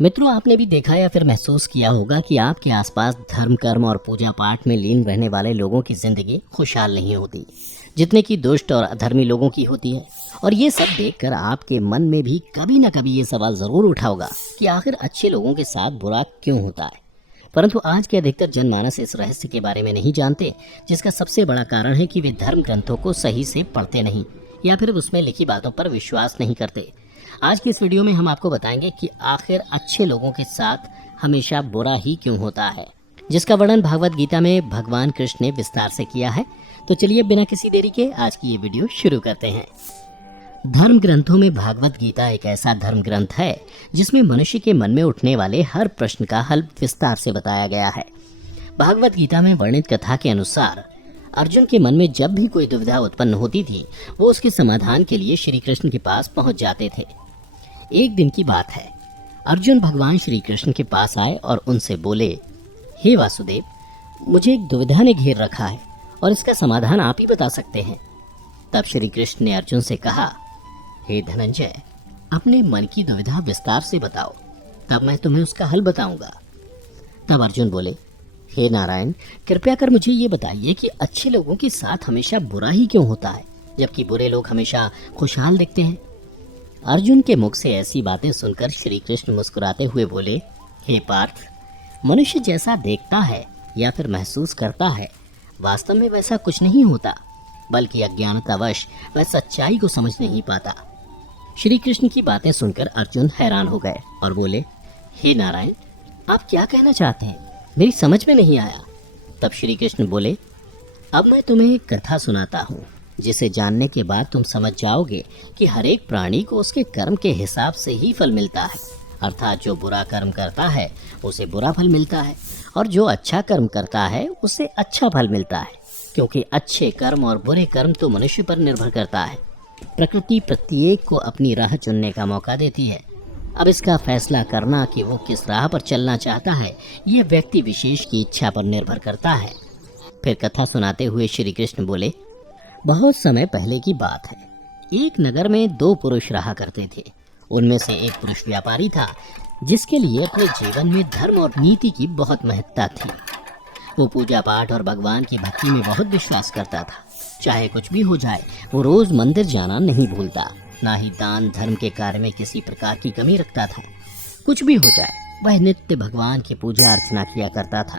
मित्रों, आपने भी देखा या फिर महसूस किया होगा कि आपके आसपास धर्म, कर्म और पूजा पाठ में लीन रहने वाले लोगों की जिंदगी खुशहाल नहीं होती जितने की दुष्ट और अधर्मी लोगों की होती है। और ये सब देखकर आपके मन में भी कभी न कभी ये सवाल जरूर उठा होगा कि आखिर अच्छे लोगों के साथ बुरा क्यों होता है। परंतु आज के अधिकतर जनमानस इस रहस्य के बारे में नहीं जानते, जिसका सबसे बड़ा कारण है कि वे धर्म ग्रंथों को सही से पढ़ते नहीं या फिर उसमें लिखी बातों पर विश्वास नहीं करते। आज की इस वीडियो में हम आपको बताएंगे कि आखिर अच्छे लोगों के साथ हमेशा बुरा ही क्यों होता है, जिसका वर्णन भागवत गीता में भगवान कृष्ण ने विस्तार से किया है। तो चलिए बिना किसी देरी के आज की ये वीडियो शुरू करते हैं। धर्म ग्रंथों में भागवत गीता एक ऐसा धर्म ग्रंथ है जिसमें मनुष्य के मन में उठने वाले हर प्रश्न का हल विस्तार से बताया गया है। भागवत गीता में वर्णित कथा के अनुसार अर्जुन के मन में जब भी कोई दुविधा उत्पन्न होती थी, वो उसके समाधान के लिए श्री कृष्ण के पास पहुंच जाते थे। एक दिन की बात है, अर्जुन भगवान श्री कृष्ण के पास आए और उनसे बोले, हे वासुदेव, मुझे एक दुविधा ने घेर रखा है और इसका समाधान आप ही बता सकते हैं। तब श्री कृष्ण ने अर्जुन से कहा, हे धनंजय, अपने मन की दुविधा विस्तार से बताओ, तब मैं तुम्हें उसका हल बताऊंगा। तब अर्जुन बोले, हे नारायण, कृपया कर मुझे ये बताइए कि अच्छे लोगों के साथ हमेशा बुरा ही क्यों होता है, जबकि बुरे लोग हमेशा खुशहाल दिखते हैं। अर्जुन के मुख से ऐसी बातें सुनकर श्री कृष्ण मुस्कुराते हुए बोले, हे पार्थ, मनुष्य जैसा देखता है या फिर महसूस करता है, वास्तव में वैसा कुछ नहीं होता, बल्कि अज्ञानतावश वह सच्चाई को समझ नहीं पाता। श्री कृष्ण की बातें सुनकर अर्जुन हैरान हो गए और बोले, हे नारायण, आप क्या कहना चाहते हैं, मेरी समझ में नहीं आया। तब श्री कृष्ण बोले, अब मैं तुम्हें एक कथा सुनाता हूँ, जिसे जानने के बाद तुम समझ जाओगे कि हर एक प्राणी को उसके कर्म के हिसाब से ही फल मिलता है। अर्थात जो बुरा कर्म करता है उसे बुरा फल मिलता है और जो अच्छा कर्म करता है उसे अच्छा फल मिलता है, क्योंकि अच्छे कर्म और बुरे कर्म तो मनुष्य पर निर्भर करता है। प्रकृति प्रत्येक को अपनी राह चुनने का मौका देती है। अब इसका फैसला करना कि वो किस राह पर चलना चाहता है, ये व्यक्ति विशेष की इच्छा पर निर्भर करता है। फिर कथा सुनाते हुए श्री कृष्ण बोले, बहुत समय पहले की बात है, एक नगर में दो पुरुष रहा करते थे। उनमें से एक पुरुष व्यापारी था, जिसके लिए अपने जीवन में धर्म और नीति की बहुत महत्ता थी। वो पूजा पाठ और भगवान की भक्ति में बहुत विश्वास करता था। चाहे कुछ भी हो जाए, वो रोज मंदिर जाना नहीं भूलता, ना ही दान धर्म के कार्य में किसी प्रकार की कमी रखता था। कुछ भी हो जाए, वह नित्य भगवान की पूजा अर्चना किया करता था।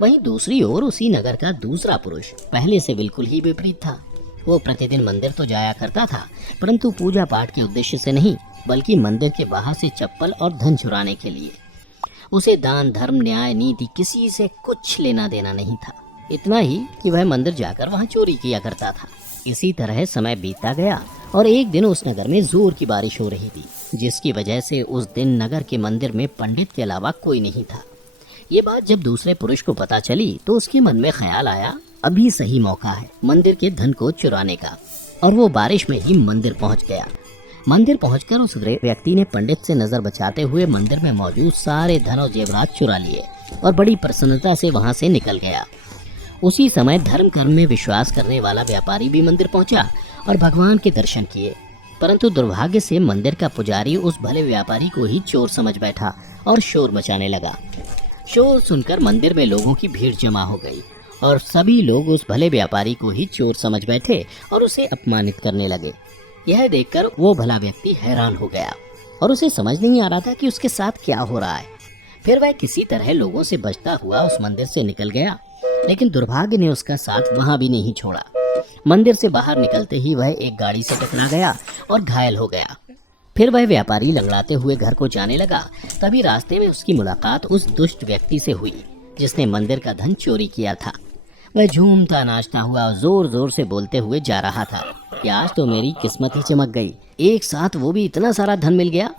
वहीं दूसरी ओर उसी नगर का दूसरा पुरुष पहले से बिल्कुल ही विपरीत था। वो प्रतिदिन मंदिर तो जाया करता था, परंतु पूजा पाठ के उद्देश्य से नहीं, बल्कि मंदिर के बाहर से चप्पल और धन चुराने के लिए। उसे दान धर्म न्याय नीति किसी से कुछ लेना देना नहीं था, इतना ही कि वह मंदिर जाकर वहां चोरी किया करता था। इसी तरह समय बीतता गया और एक दिन उस नगर में जोर की बारिश हो रही थी, जिसकी वजह से उस दिन नगर के मंदिर में पंडित के अलावा कोई नहीं था। ये बात जब दूसरे पुरुष को पता चली तो उसके मन में ख्याल आया, अभी सही मौका है मंदिर के धन को चुराने का, और वो बारिश में ही मंदिर पहुंच गया। मंदिर पहुंचकर उस व्यक्ति ने पंडित से नजर बचाते हुए मंदिर में मौजूद सारे धन और जेवरात चुरा लिए और बड़ी प्रसन्नता से वहां से निकल गया। उसी समय धर्म कर्म में विश्वास करने वाला व्यापारी भी मंदिर पहुंचा और भगवान के दर्शन किए, परंतु दुर्भाग्य से मंदिर का पुजारी उस भले व्यापारी को ही चोर समझ बैठा और शोर मचाने लगा। शोर सुनकर मंदिर में लोगों की भीड़ जमा हो गई और सभी लोग उस भले व्यापारी को ही चोर समझ बैठे और उसे अपमानित करने लगे। यह देखकर वो भला व्यक्ति हैरान हो गया और उसे समझ नहीं आ रहा था कि उसके साथ क्या हो रहा है। फिर वह किसी तरह लोगों से बचता हुआ उस मंदिर से निकल गया, लेकिन दुर्भाग्य ने उसका साथ वहां भी नहीं छोड़ा। मंदिर से बाहर निकलते ही वह एक गाड़ी से टकरा गया और घायल हो गया। फिर वह व्यापारी लंगड़ाते हुए घर को जाने लगा। तभी रास्ते में उसकी मुलाकात उस दुष्ट व्यक्ति से हुई जिसने मंदिर का धन चोरी किया था। वह झूमता नाचता हुआ जोर जोर से बोलते हुए जा रहा था कि आज तो मेरी किस्मत ही चमक गई, एक साथ वो भी इतना सारा धन मिल गया।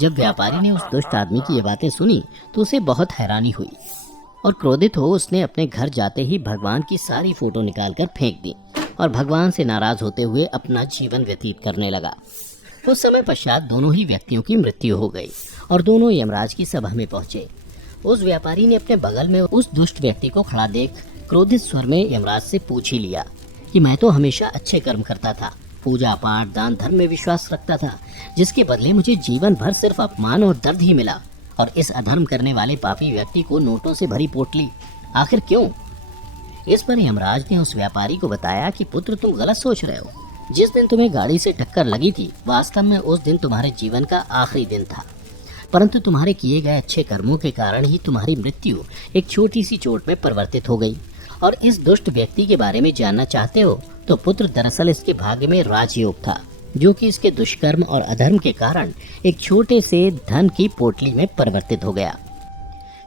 जब व्यापारी ने उस दुष्ट आदमी की ये बातें सुनी तो उसे बहुत हैरानी हुई और क्रोधित हो उसने अपने घर जाते ही भगवान की सारी फोटो निकालकर फेंक दी और भगवान से नाराज होते हुए अपना जीवन व्यतीत करने लगा। कुछ समय पश्चात दोनों ही व्यक्तियों की मृत्यु हो गई और दोनों यमराज की सभा में पहुंचे। उस व्यापारी ने अपने बगल में उस दुष्ट व्यक्ति को खड़ा देख क्रोधित स्वर में यमराज से पूछ ही लिया कि मैं तो हमेशा अच्छे कर्म करता था, पूजा पाठ दान धर्म में विश्वास रखता था, जिसके बदले मुझे जीवन भर सिर्फ अपमान और दर्द ही मिला। और इस अधर्म करने वाले पापी व्यक्ति को नोटों से भरी पोटली, आखिर क्यों? इस पर यमराज ने उस व्यापारी को बताया कि पुत्र, तुम गलत सोच रहे हो। जिस दिन तुम्हें गाड़ी से टक्कर लगी थी, वास्तव में उस दिन तुम्हारे जीवन का आखिरी दिन था, परंतु तुम्हारे किए गए अच्छे कर्मों के कारण ही तुम्हारी मृत्यु एक छोटी सी चोट में परिवर्तित हो गई। और इस दुष्ट व्यक्ति के बारे में जानना चाहते हो तो पुत्र, दरअसल इसके भाग्य में राजयोग था, जो कि इसके दुष्कर्म और अधर्म के कारण एक छोटे से धन की पोटली में परिवर्तित हो गया।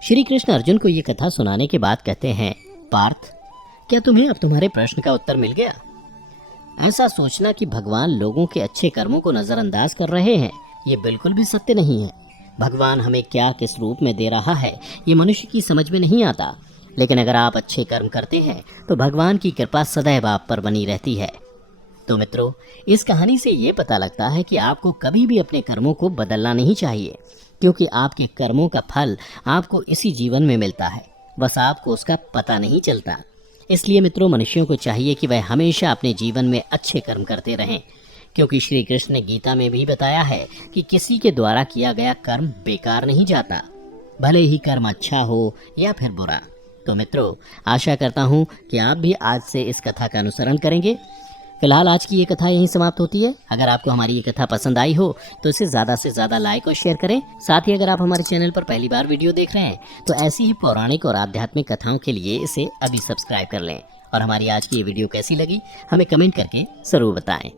श्री कृष्ण अर्जुन को ये कथा सुनाने के बाद कहते हैं, पार्थ, क्या तुम्हें अब तुम्हारे प्रश्न का उत्तर मिल गया? ऐसा सोचना कि भगवान लोगों के अच्छे कर्मों को नजरअंदाज कर रहे हैं, ये बिल्कुल भी सत्य नहीं है। भगवान हमें क्या किस रूप में दे रहा है, ये मनुष्य की समझ में नहीं आता। लेकिन अगर आप अच्छे कर्म करते हैं तो भगवान की कृपा सदैव आप पर बनी रहती है। तो मित्रों, इस कहानी से ये पता लगता है कि आपको कभी भी अपने कर्मों को बदलना नहीं चाहिए, क्योंकि आपके कर्मों का फल आपको इसी जीवन में मिलता है, बस आपको उसका पता नहीं चलता। इसलिए मित्रों, मनुष्यों को चाहिए कि वह हमेशा अपने जीवन में अच्छे कर्म करते रहें, क्योंकि श्री कृष्ण ने गीता में भी बताया है कि किसी के द्वारा किया गया कर्म बेकार नहीं जाता, भले ही कर्म अच्छा हो या फिर बुरा। तो मित्रों, आशा करता हूँ कि आप भी आज से इस कथा का अनुसरण करेंगे। फिलहाल आज की ये कथा यहीं समाप्त होती है। अगर आपको हमारी ये कथा पसंद आई हो तो इसे ज़्यादा से ज़्यादा लाइक और शेयर करें। साथ ही अगर आप हमारे चैनल पर पहली बार वीडियो देख रहे हैं तो ऐसी ही पौराणिक और आध्यात्मिक कथाओं के लिए इसे अभी सब्सक्राइब कर लें। और हमारी आज की ये वीडियो कैसी लगी हमें कमेंट करके ज़रूर बताएं।